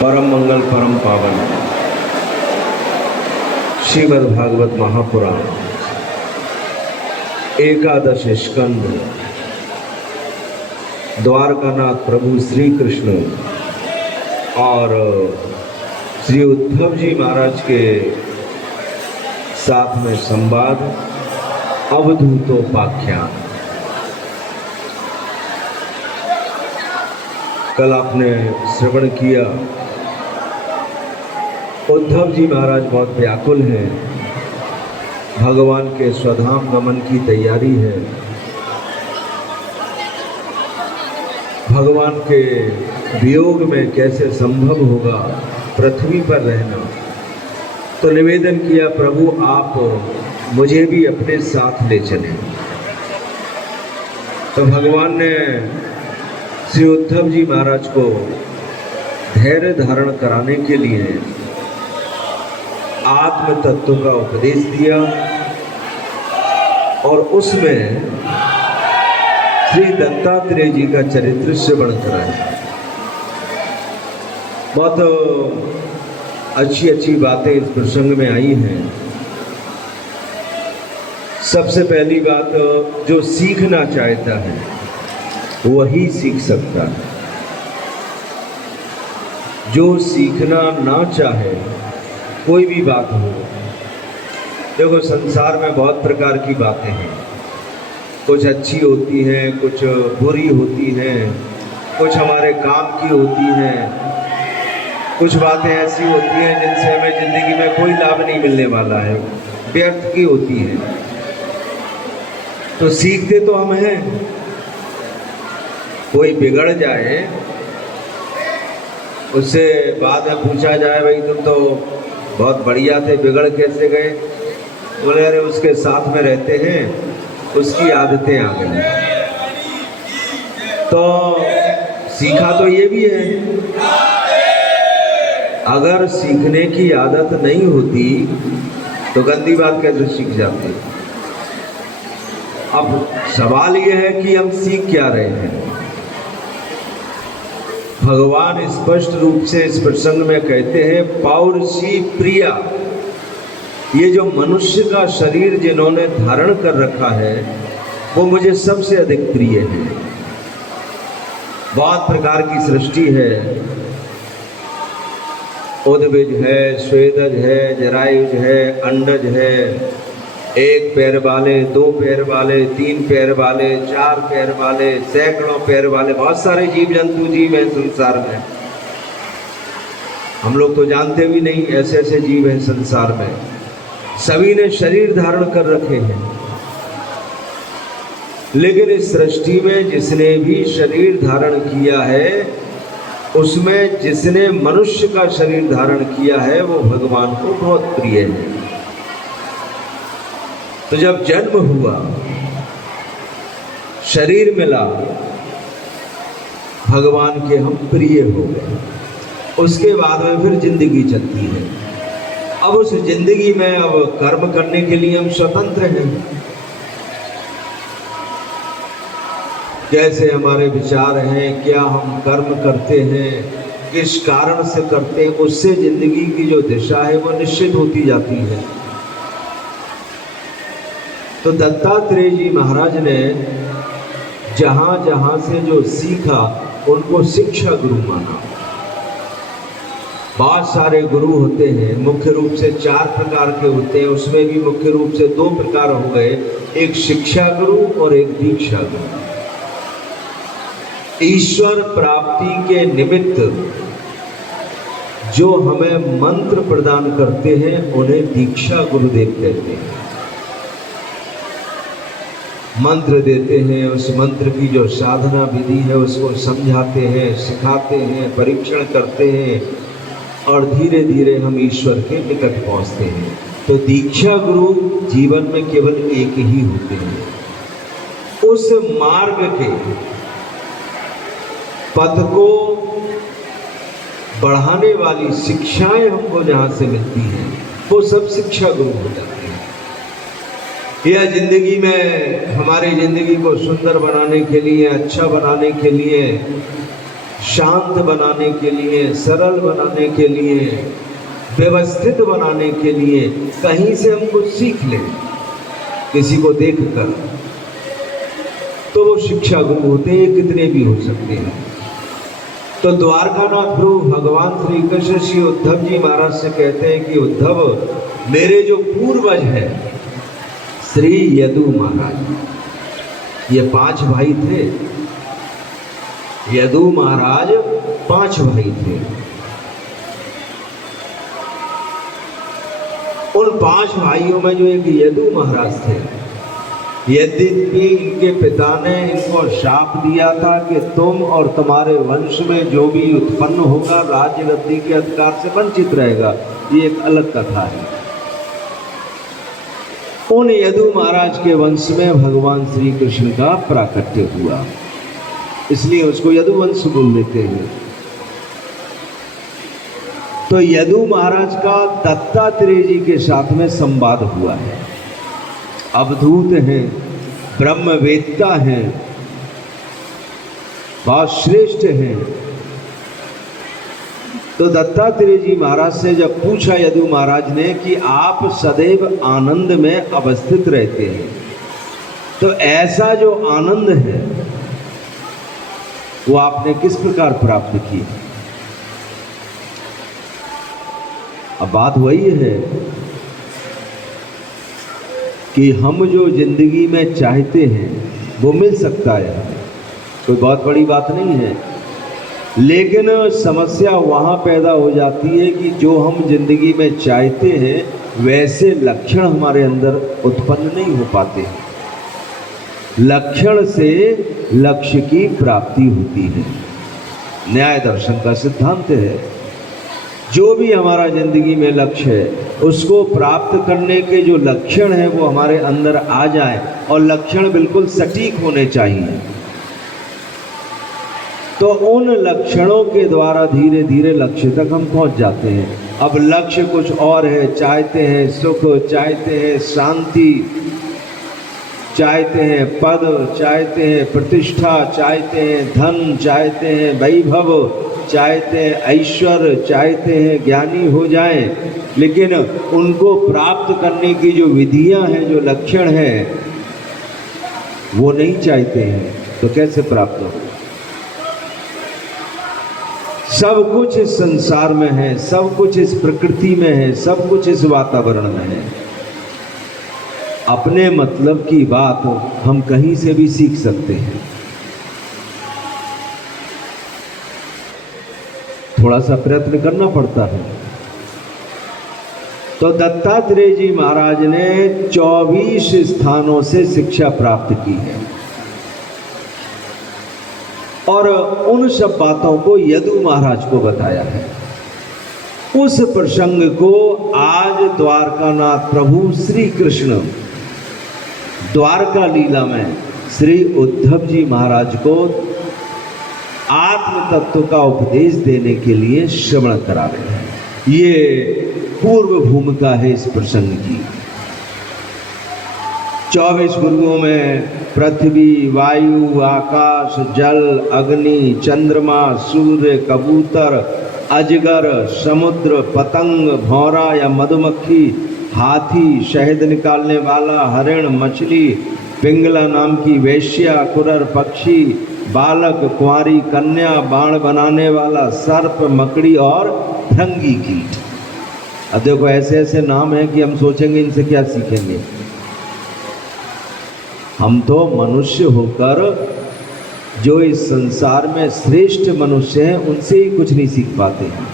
परम मंगल परम पावन श्रीमद् भागवत महापुराण एकादश स्कंद द्वारकानाथ प्रभु श्री कृष्ण और श्री उद्धव जी महाराज के साथ में संवाद अवधूतोपाख्यान। कल आपने श्रवण किया, उद्धव जी महाराज बहुत व्याकुल हैं, भगवान के स्वधाम गमन की तैयारी है, भगवान के वियोग में कैसे संभव होगा पृथ्वी पर रहना। तो निवेदन किया, प्रभु आप मुझे भी अपने साथ ले चलें। तो भगवान ने श्री उद्धव जी महाराज को धैर्य धारण कराने के लिए आत्म तत्व का उपदेश दिया और उसमें श्री दत्तात्रेय जी का चरित्र श्रवण कराया। बहुत अच्छी अच्छी बातें इस प्रसंग में आई हैं। सबसे पहली बात, जो सीखना चाहता है वही सीख सकता है, जो सीखना ना चाहे कोई भी बात हो। देखो, संसार में बहुत प्रकार की बातें हैं, कुछ अच्छी होती हैं, कुछ बुरी होती हैं, कुछ हमारे काम की होती हैं, कुछ बातें ऐसी होती हैं जिनसे हमें जिंदगी में कोई लाभ नहीं मिलने वाला है, व्यर्थ की होती है। तो सीखते तो हम हैं। कोई बिगड़ जाए, उससे बाद में पूछा जाए, भाई तुम तो बहुत बढ़िया थे, बिगड़ कैसे गए? बोले, अरे उसके साथ में रहते हैं, उसकी आदतें आ गई। तो सीखा तो ये भी है, अगर सीखने की आदत नहीं होती तो गंदी बात कैसे सीख जाती। अब सवाल ये है कि हम सीख क्या रहे हैं। भगवान स्पष्ट रूप से इस प्रसंग में कहते हैं, पौरुषी प्रिया, ये जो मनुष्य का शरीर जिन्होंने धारण कर रखा है वो मुझे सबसे अधिक प्रिय है। बहुत प्रकार की सृष्टि है, उद्भिज है, स्वेदज है, जरायुज है, अंडज है, एक पैर वाले, दो पैर वाले, तीन पैर वाले, चार पैर वाले, सैकड़ों पैर वाले, बहुत सारे जीव जंतु जीव हैं संसार में। हम लोग तो जानते भी नहीं, ऐसे ऐसे जीव हैं संसार में। सभी ने शरीर धारण कर रखे हैं, लेकिन इस सृष्टि में जिसने भी शरीर धारण किया है, उसमें जिसने मनुष्य का शरीर धारण किया है वो भगवान को बहुत प्रिय है। तो जब जन्म हुआ, शरीर मिला, भगवान के हम प्रिय हो गए। उसके बाद में फिर जिंदगी चलती है। अब उस जिंदगी में अब कर्म करने के लिए हम स्वतंत्र हैं। कैसे हमारे विचार हैं, क्या हम कर्म करते हैं, किस कारण से करते हैं, उससे जिंदगी की जो दिशा है वो निश्चित होती जाती है। तो दत्तात्रेय जी महाराज ने जहाँ जहाँ से जो सीखा उनको शिक्षा गुरु माना। बहुत सारे गुरु होते हैं, मुख्य रूप से 4 प्रकार के होते हैं, उसमें भी मुख्य रूप से 2 प्रकार हो गए, एक शिक्षा गुरु और एक दीक्षा गुरु। ईश्वर प्राप्ति के निमित्त जो हमें मंत्र प्रदान करते हैं उन्हें दीक्षा गुरुदेव कहते हैं। मंत्र देते हैं, उस मंत्र की जो साधना विधि है उसको समझाते हैं, सिखाते हैं, परीक्षण करते हैं और धीरे धीरे हम ईश्वर के निकट पहुंचते हैं। तो दीक्षा गुरु जीवन में केवल एक ही होते हैं। उस मार्ग के पथ को बढ़ाने वाली शिक्षाएं हमको जहाँ से मिलती हैं वो सब शिक्षा गुरु हो जाते हैं। यह जिंदगी में हमारी जिंदगी को सुंदर बनाने के लिए, अच्छा बनाने के लिए शांत बनाने के लिए, सरल बनाने के लिए, व्यवस्थित बनाने के लिए कहीं से हम कुछ सीख लें किसी को देखकर, तो वो शिक्षा गुरु होते हैं, कितने भी हो सकते हैं। तो द्वारकानाथ प्रभु भगवान श्री कृष्ण श्री उद्धव जी महाराज से कहते हैं कि उद्धव, मेरे जो पूर्वज है श्री यदु महाराज, ये 5 भाई थे। यदु महाराज 5 भाई थे। उन 5 भाइयों में जो एक यदु महाराज थे, यद्यपि इनके पिता ने इनको शाप दिया था कि तुम और तुम्हारे वंश में जो भी उत्पन्न होगा राज्य गद्दी के अधिकार से वंचित रहेगा, ये एक अलग कथा है। उन यदु महाराज के वंश में भगवान श्री कृष्ण का प्राकट्य हुआ, इसलिए उसको यदुवंश बोल देते हैं। तो यदु महाराज का दत्तात्रेय जी के साथ में संवाद हुआ है। अवधूत हैं, ब्रह्मवेत्ता हैं, बहुत श्रेष्ठ हैं। तो दत्तात्रेय जी महाराज से जब पूछा यदु महाराज ने कि आप सदैव आनंद में अवस्थित रहते हैं, तो ऐसा जो आनंद है वो आपने किस प्रकार प्राप्त की? अब बात वही है कि हम जो जिंदगी में चाहते हैं वो मिल सकता है, कोई बहुत बड़ी बात नहीं है। लेकिन समस्या वहाँ पैदा हो जाती है कि जो हम जिंदगी में चाहते हैं वैसे लक्षण हमारे अंदर उत्पन्न नहीं हो पाते हैं। लक्षण से लक्ष्य की प्राप्ति होती है, न्याय दर्शन का सिद्धांत है। जो भी हमारा जिंदगी में लक्ष्य है उसको प्राप्त करने के जो लक्षण हैं वो हमारे अंदर आ जाए, और लक्षण बिल्कुल सटीक होने चाहिए। तो उन लक्षणों के द्वारा धीरे धीरे लक्ष्य तक हम पहुंच जाते हैं। अब लक्ष्य कुछ और है, चाहते हैं सुख, चाहते हैं शांति, चाहते हैं पद, चाहते हैं प्रतिष्ठा, चाहते हैं धन, चाहते हैं वैभव, चाहते हैं ऐश्वर्य, चाहते हैं ज्ञानी हो जाएं, लेकिन उनको प्राप्त करने की जो विधियां हैं, जो लक्षण हैं, वो नहीं चाहते हैं, तो कैसे प्राप्त हो? सब कुछ इस संसार में है, सब कुछ इस प्रकृति में है, सब कुछ इस वातावरण में है। अपने मतलब की बात हम कहीं से भी सीख सकते हैं, थोड़ा सा प्रयत्न करना पड़ता है। तो दत्तात्रेय जी महाराज ने 24 स्थानों से शिक्षा प्राप्त की है, और उन सब बातों को यदु महाराज को बताया है। उस प्रसंग को आज द्वारकानाथ प्रभु श्री कृष्ण द्वारका लीला में श्री उद्धव जी महाराज को आत्म तत्व का उपदेश देने के लिए श्रवण करा रहे हैं। ये पूर्व भूमिका है इस प्रसंग की। 24 गुरुओं में पृथ्वी, वायु, आकाश, जल, अग्नि, चंद्रमा, सूर्य, कबूतर, अजगर, समुद्र, पतंग, भौरा या मधुमक्खी, हाथी, शहद निकालने वाला, हरिण, मछली, पिंगला नाम की वेश्या, कुरर पक्षी, बालक, कुंवारी कन्या, बाण बनाने वाला, सर्प, मकड़ी और भृंगी कीट। अब देखो ऐसे ऐसे नाम हैं कि हम सोचेंगे इनसे क्या सीखेंगे। हम तो मनुष्य होकर जो इस संसार में श्रेष्ठ मनुष्य हैं उनसे ही कुछ नहीं सीख पाते हैं।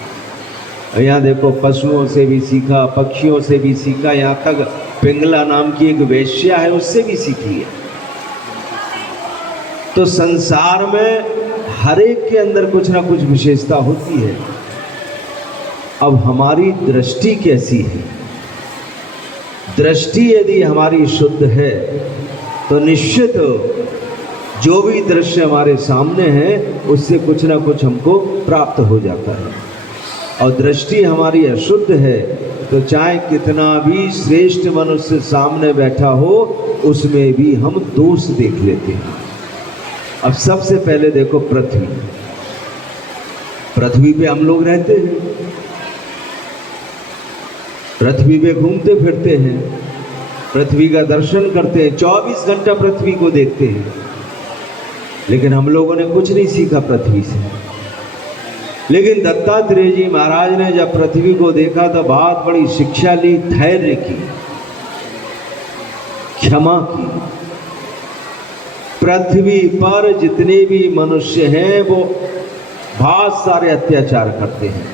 यहाँ देखो पशुओं से भी सीखा, पक्षियों से भी सीखा, यहाँ तक पिंगला नाम की एक वेश्या है उससे भी सीखी है। तो संसार में हर एक के अंदर कुछ ना कुछ विशेषता होती है। अब हमारी दृष्टि कैसी है? दृष्टि यदि हमारी शुद्ध है तो निश्चित जो भी दृश्य हमारे सामने है उससे कुछ ना कुछ हमको प्राप्त हो जाता है। और दृष्टि हमारी अशुद्ध है तो चाहे कितना भी श्रेष्ठ मनुष्य सामने बैठा हो उसमें भी हम दोष देख लेते हैं। अब सबसे पहले देखो पृथ्वी। पृथ्वी पे हम लोग रहते हैं, पृथ्वी पे घूमते फिरते हैं, पृथ्वी का दर्शन करते हैं, 24 घंटा पृथ्वी को देखते हैं, लेकिन हम लोगों ने कुछ नहीं सीखा पृथ्वी से। लेकिन दत्तात्रेय जी महाराज ने जब पृथ्वी को देखा तो बहुत बड़ी शिक्षा ली, धैर्य की, क्षमा की। पृथ्वी पर जितने भी मनुष्य हैं वो बहुत सारे अत्याचार करते हैं।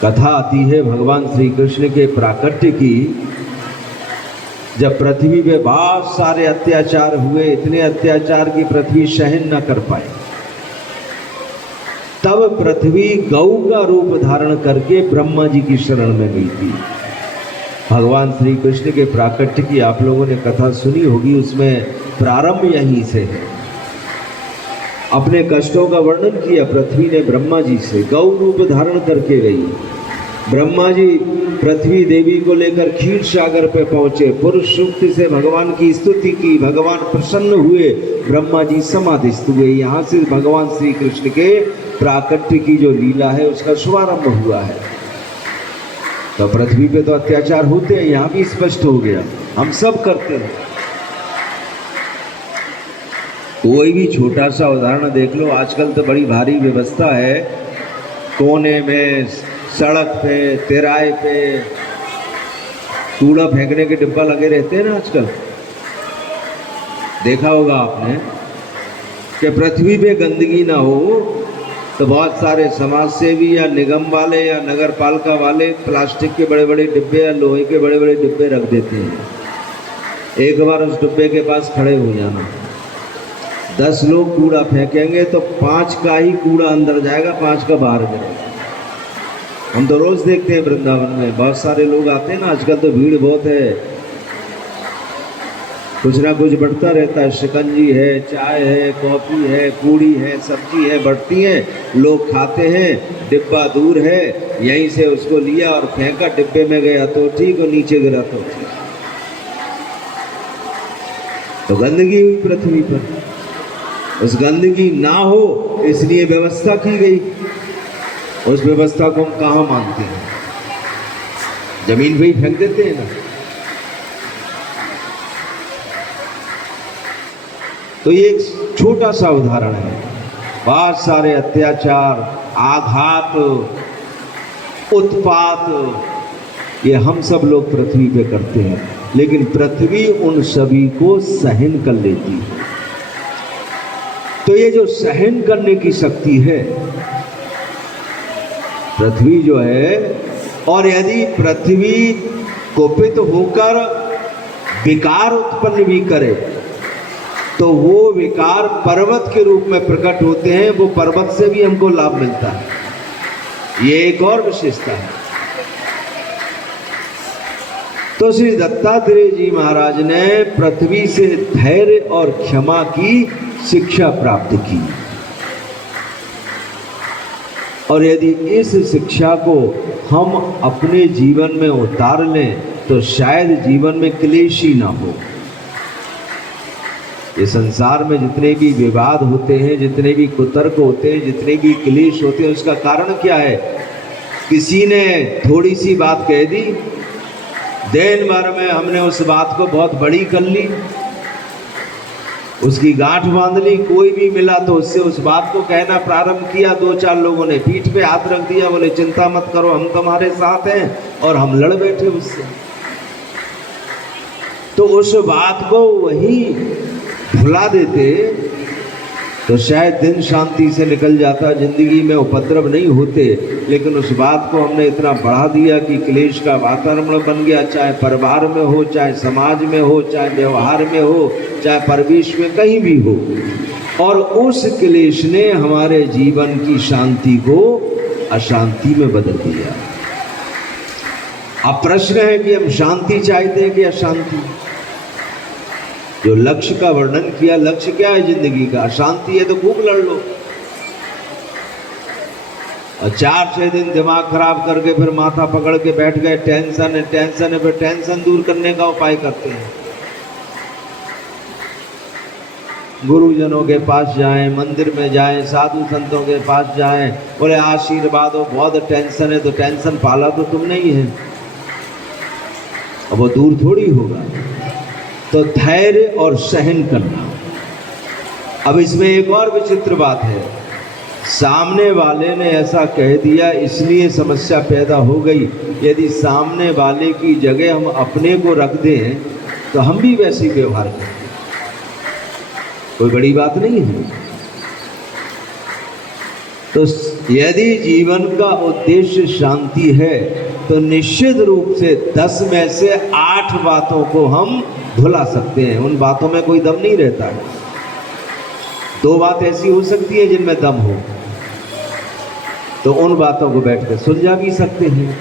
कथा आती है भगवान श्री कृष्ण के प्राकट्य की, जब पृथ्वी पे बहुत सारे अत्याचार हुए, इतने अत्याचार की पृथ्वी सहन न कर पाई, तब पृथ्वी गौ का रूप धारण करके ब्रह्मा जी की शरण में गई थी। भगवान श्री कृष्ण के प्राकट्य की आप लोगों ने कथा सुनी होगी, उसमें प्रारंभ यहीं से है। अपने कष्टों का वर्णन किया पृथ्वी ने ब्रह्मा जी से, गौ रूप धारण करके गई। ब्रह्मा जी पृथ्वी देवी को लेकर क्षीर सागर पे पहुंचे, पुरुष सूक्त से भगवान की स्तुति की, भगवान प्रसन्न हुए, ब्रह्मा जी समाधिस्थ हुए। यहाँ से भगवान श्री कृष्ण के प्राकट्य की जो लीला है उसका शुभारंभ हुआ है। तो पृथ्वी पे तो अत्याचार होते हैं, यहाँ भी स्पष्ट हो गया, हम सब करते हैं। कोई भी छोटा सा उदाहरण देख लो, आजकल तो बड़ी भारी व्यवस्था है, कोने में, सड़क पे, तिराहे पे कूड़ा फेंकने के डिब्बा लगे रहते हैं ना आजकल। देखा होगा आपने कि पृथ्वी पे गंदगी ना हो तो बहुत सारे समाज सेवी या निगम वाले या नगर पालिका वाले प्लास्टिक के बड़े बड़े डिब्बे या लोहे के बड़े बड़े डिब्बे रख देते हैं। एक बार उस डिब्बे के पास खड़े हो जाना, 10 लोग कूड़ा फेंकेंगे तो 5 का ही कूड़ा अंदर जाएगा, 5 का बाहर जाएगा। हम तो रोज देखते हैं वृंदावन में बहुत सारे लोग आते हैं ना, आजकल तो भीड़ बहुत है, कुछ ना कुछ बढ़ता रहता है, शिकंजी है, चाय है, कॉफ़ी है, पूड़ी है, सब्जी है, बढ़ती हैं, लोग खाते हैं, डिब्बा दूर है, यहीं से उसको लिया और फेंका, डिब्बे में गया तो ठीक और नीचे गिरा तो ठीक। तो गंदगी हुई पृथ्वी पर, उस गंदगी ना हो इसलिए व्यवस्था की गई। उस व्यवस्था को हम कहाँ मानते हैं, जमीन पे ही फेंक देते हैं ना। तो ये एक छोटा सा उदाहरण है, बहुत सारे अत्याचार, आघात, उत्पात ये हम सब लोग पृथ्वी पे करते हैं, लेकिन पृथ्वी उन सभी को सहन कर लेती है। तो ये जो सहन करने की शक्ति है पृथ्वी जो है, और यदि पृथ्वी कुपित होकर विकार उत्पन्न भी करे तो वो विकार पर्वत के रूप में प्रकट होते हैं, वो पर्वत से भी हमको लाभ मिलता है। ये एक और विशेषता है। तो श्री दत्तात्रेय जी महाराज ने पृथ्वी से धैर्य और क्षमा की शिक्षा प्राप्त की, और यदि इस शिक्षा को हम अपने जीवन में उतार लें तो शायद जीवन में क्लेश ही ना हो। ये संसार में जितने भी विवाद होते हैं, जितने भी कुतर्क होते हैं, जितने भी क्लेश होते हैं, उसका कारण क्या है? किसी ने थोड़ी सी बात कह दी, दिन भर में हमने उस बात को बहुत बड़ी कर ली, उसकी गांठ बांध ली, कोई भी मिला तो उससे उस बात को कहना प्रारंभ किया। 2-4 लोगों ने पीठ पे हाथ रख दिया, बोले चिंता मत करो, हम तुम्हारे साथ हैं, और हम लड़ बैठे उससे। तो उस बात को वही भुला देते तो शायद दिन शांति से निकल जाता, जिंदगी में उपद्रव नहीं होते। लेकिन उस बात को हमने इतना बढ़ा दिया कि क्लेश का वातावरण बन गया, चाहे परिवार में हो, चाहे समाज में हो, चाहे व्यवहार में हो, चाहे परिवेश में कहीं भी हो, और उस क्लेश ने हमारे जीवन की शांति को अशांति में बदल दिया। अब प्रश्न है कि हम शांति चाहते हैं कि अशांति? जो लक्ष्य का वर्णन किया, लक्ष्य क्या है जिंदगी का? अशांति है तो खूब लड़ लो, और 4-6 दिन दिमाग खराब करके फिर माथा पकड़ के बैठ गए, टेंशन है टेंशन है, फिर टेंशन दूर करने का उपाय करते हैं। गुरुजनों के पास जाएं, मंदिर में जाएं, साधु संतों के पास जाएं, बोले आशीर्वाद हो, बहुत टेंशन है, तो टेंशन पाला तो तुम नहीं है, अब वो दूर थोड़ी होगा। तो धैर्य और सहन करना। अब इसमें एक और विचित्र बात है, सामने वाले ने ऐसा कह दिया इसलिए समस्या पैदा हो गई। यदि सामने वाले की जगह हम अपने को रख दें तो हम भी वैसे ही व्यवहार करें, कोई बड़ी बात नहीं है। तो यदि जीवन का उद्देश्य शांति है तो निश्चित रूप से 10 में से 8 बातों को हम भुला सकते हैं, उन बातों में कोई दम नहीं रहता है। 2 बात ऐसी हो सकती है जिनमें दम हो, तो उन बातों को बैठ कर सुलझा भी सकते हैं।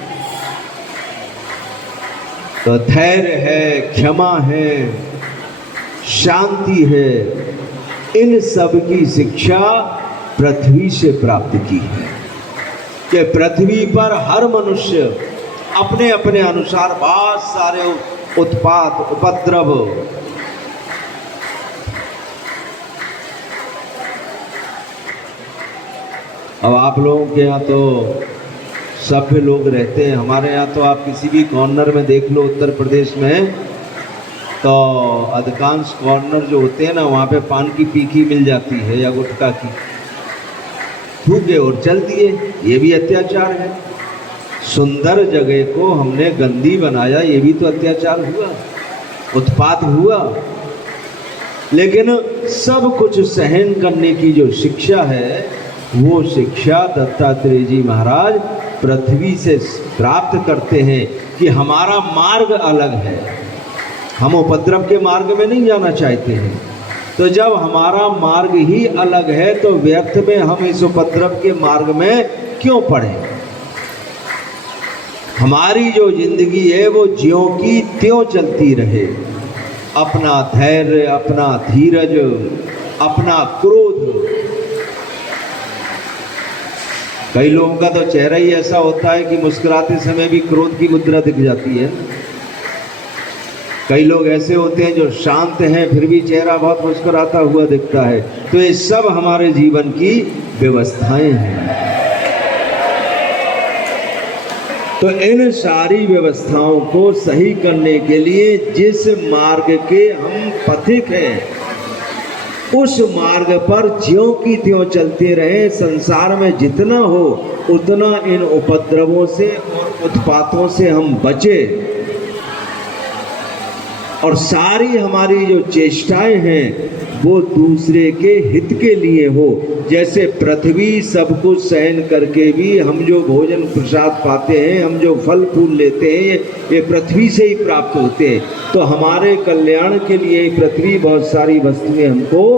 तो धैर्य है, क्षमा है, शांति है, इन सब की शिक्षा पृथ्वी से प्राप्त की है कि पृथ्वी पर हर मनुष्य अपने अपने अनुसार बहुत सारे उत्पात, उपद्रव, अब आप लोगों के यहाँ तो सभ्य लोग रहते हैं, हमारे यहाँ तो आप किसी भी कॉर्नर में देख लो उत्तर प्रदेश में, तो अधिकांश कॉर्नर जो होते हैं ना, वहाँ पे पान की पीकी मिल जाती है या गुटखा की, थूके और चल दिए, ये भी अत्याचार है। सुंदर जगह को हमने गंदी बनाया, ये भी तो अत्याचार हुआ, उत्पात हुआ। लेकिन सब कुछ सहन करने की जो शिक्षा है, वो शिक्षा दत्तात्रेय जी महाराज पृथ्वी से प्राप्त करते हैं कि हमारा मार्ग अलग है, हम उपद्रव के मार्ग में नहीं जाना चाहते हैं। तो जब हमारा मार्ग ही अलग है तो व्यर्थ में हम इस उपद्रव के मार्ग में क्यों पड़े। हमारी जो जिंदगी है वो ज्यों की त्यों चलती रहे, अपना धैर्य, अपना धीरज, अपना क्रोध। कई लोगों का तो चेहरा ही ऐसा होता है कि मुस्कुराते समय भी क्रोध की मुद्रा दिख जाती है। कई लोग ऐसे होते हैं जो शांत हैं फिर भी चेहरा बहुत मुस्कुराता हुआ दिखता है। तो ये सब हमारे जीवन की व्यवस्थाएं हैं। तो इन सारी व्यवस्थाओं को सही करने के लिए जिस मार्ग के हम पथिक हैं, उस मार्ग पर ज्यों की त्यों चलते रहें। संसार में जितना हो उतना इन उपद्रवों से और उत्पातों से हम बचे, और सारी हमारी जो चेष्टाएं हैं वो दूसरे के हित के लिए हो। जैसे पृथ्वी सब कुछ सहन करके भी हम जो भोजन प्रसाद पाते हैं, हम जो फल फूल लेते हैं, ये पृथ्वी से ही प्राप्त होते हैं। तो हमारे कल्याण के लिए पृथ्वी बहुत सारी वस्तुएं हमको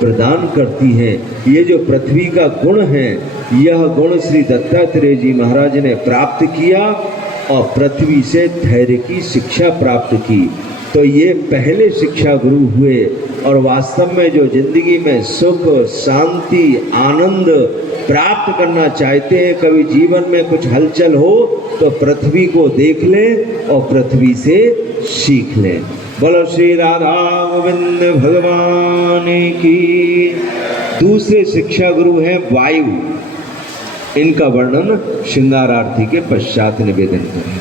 प्रदान करती हैं। ये जो पृथ्वी का गुण है, यह गुण श्री दत्तात्रेय जी महाराज ने प्राप्त किया और पृथ्वी से धैर्य की शिक्षा प्राप्त की। तो ये पहले शिक्षा गुरु हुए, और वास्तव में जो जिंदगी में सुख, शांति, आनंद प्राप्त करना चाहते हैं, कभी जीवन में कुछ हलचल हो तो पृथ्वी को देख लें और पृथ्वी से सीख लें। बोलो श्री राधा गोविंद भगवान की। दूसरे शिक्षा गुरु हैं वायु। इनका वर्णन श्रृंगार आरती के पश्चात निवेदन करें।